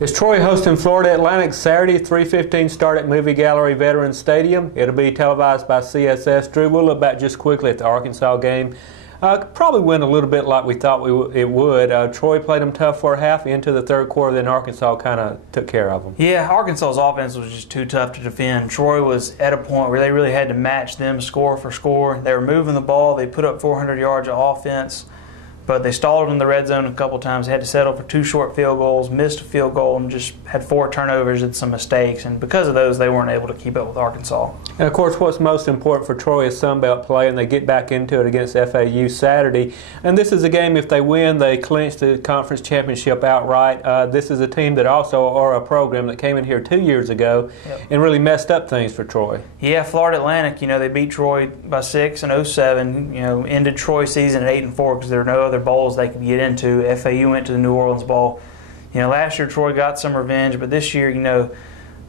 Is Troy hosting Florida Atlantic Saturday, 3:15 start at Movie Gallery Veterans Stadium. It'll be televised by CSS. Drew, we'll look back just quickly at the Arkansas game. Probably went a little bit like we thought it would. Troy played them tough for a half into the third quarter, then Arkansas kind of took care of them. Yeah, Arkansas's offense was just too tough to defend. Troy was at a point where they really had to match them score for score. They were moving the ball. They put up 400 yards of offense, but they stalled in the red zone a couple times. They had to settle for 2 short field goals, missed a field goal, and just had 4 turnovers and some mistakes. And because of those, they weren't able to keep up with Arkansas. And of course, what's most important for Troy is Sunbelt play, and they get back into it against FAU Saturday. And this is a game, if they win, they clinch the conference championship outright. This is a team that also, or a program that came in here 2 years ago and really messed up things for Troy. Yeah, Florida Atlantic, they beat Troy by 6 in 07, ended Troy's season at 8-4 because there were no other bowls they could get into. FAU went to the New Orleans Bowl. Last year Troy got some revenge, but this year,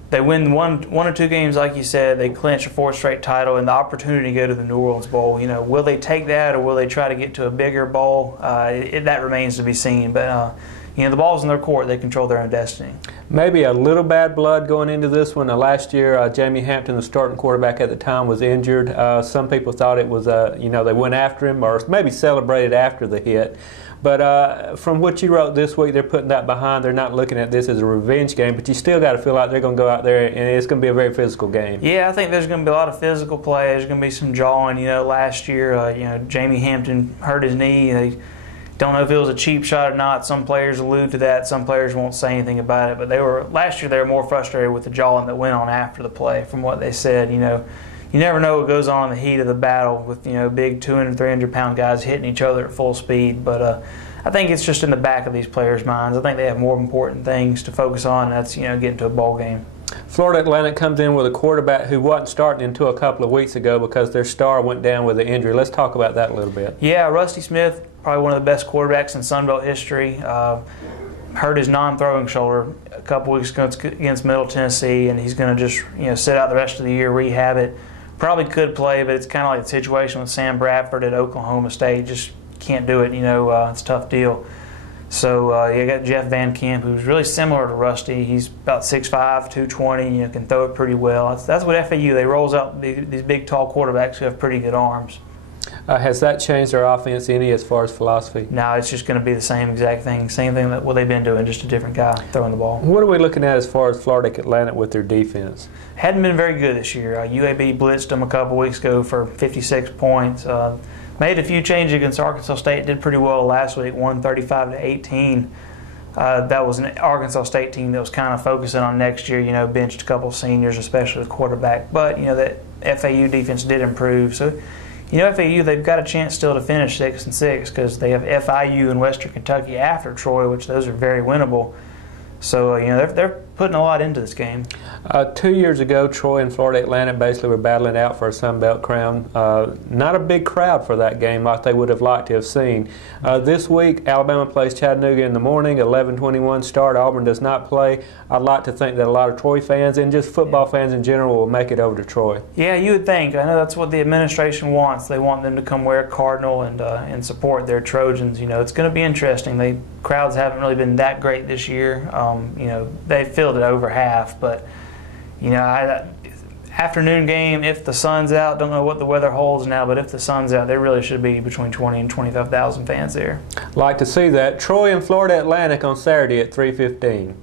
they win one or two games, like you said. They clinch a 4th straight title and the opportunity to go to the New Orleans Bowl. Will they take that, or will they try to get to a bigger bowl? That remains to be seen. But the ball's in their court; they control their own destiny. Maybe a little bad blood going into this one. Last year, Jamie Hampton, the starting quarterback at the time, was injured. Some people thought it was, they went after him or maybe celebrated after the hit. But from what you wrote this week, they're putting that behind. They're not looking at this as a revenge game, but you still got to feel like they're going to go out there and it's going to be a very physical game. Yeah, I think there's going to be a lot of physical play. There's going to be some jawing. Last year, Jamie Hampton hurt his knee. They don't know if it was a cheap shot or not. Some players allude to that. Some players won't say anything about it. But last year they were more frustrated with the jawing that went on after the play, from what they said. You never know what goes on in the heat of the battle with big 200, 300-pound guys hitting each other at full speed. But I think it's just in the back of these players' minds. I think they have more important things to focus on. And that's getting to a bowl game. Florida Atlantic comes in with a quarterback who wasn't starting until a couple of weeks ago because their star went down with an injury. Let's talk about that a little bit. Yeah, Rusty Smith, probably one of the best quarterbacks in Sunbelt history. Hurt his non-throwing shoulder a couple weeks ago against Middle Tennessee, and he's going to just sit out the rest of the year, rehab it. Probably could play, but it's kind of like the situation with Sam Bradford at Oklahoma State. Just can't do it. It's a tough deal. So you got Jeff Van Camp, who's really similar to Rusty. He's about 6'5", 220, can throw it pretty well. That's what FAU, they rolls out these big, tall quarterbacks who have pretty good arms. Has that changed their offense any as far as philosophy? No, it's just going to be the same exact thing. Same thing that what they've been doing, just a different guy throwing the ball. What are we looking at as far as Florida Atlantic with their defense? Hadn't been very good this year. UAB blitzed them a couple weeks ago for 56 points. Made a few changes against Arkansas State. Did pretty well last week, won 35-18. That was an Arkansas State team that was kind of focusing on next year. Benched a couple of seniors, especially the quarterback. But that FAU defense did improve. So FAU, they've got a chance still to finish 6-6 because they have FIU and Western Kentucky after Troy, which those are very winnable. So they're putting a lot into this game. 2 years ago, Troy and Florida Atlantic basically were battling out for a Sunbelt crown. Not a big crowd for that game like they would have liked to have seen. This week, Alabama plays Chattanooga in the morning, 11:21 start. Auburn does not play. I'd like to think that a lot of Troy fans and just football fans in general will make it over to Troy. Yeah, you would think. I know that's what the administration wants. They want them to come wear Cardinal and support their Trojans. It's going to be interesting. Crowds haven't really been that great this year. They filled it over half, but afternoon game, if the sun's out, don't know what the weather holds now, but if the sun's out, there really should be between 20 and 25,000 fans there. Like to see that. Troy and Florida Atlantic on Saturday at 3:15.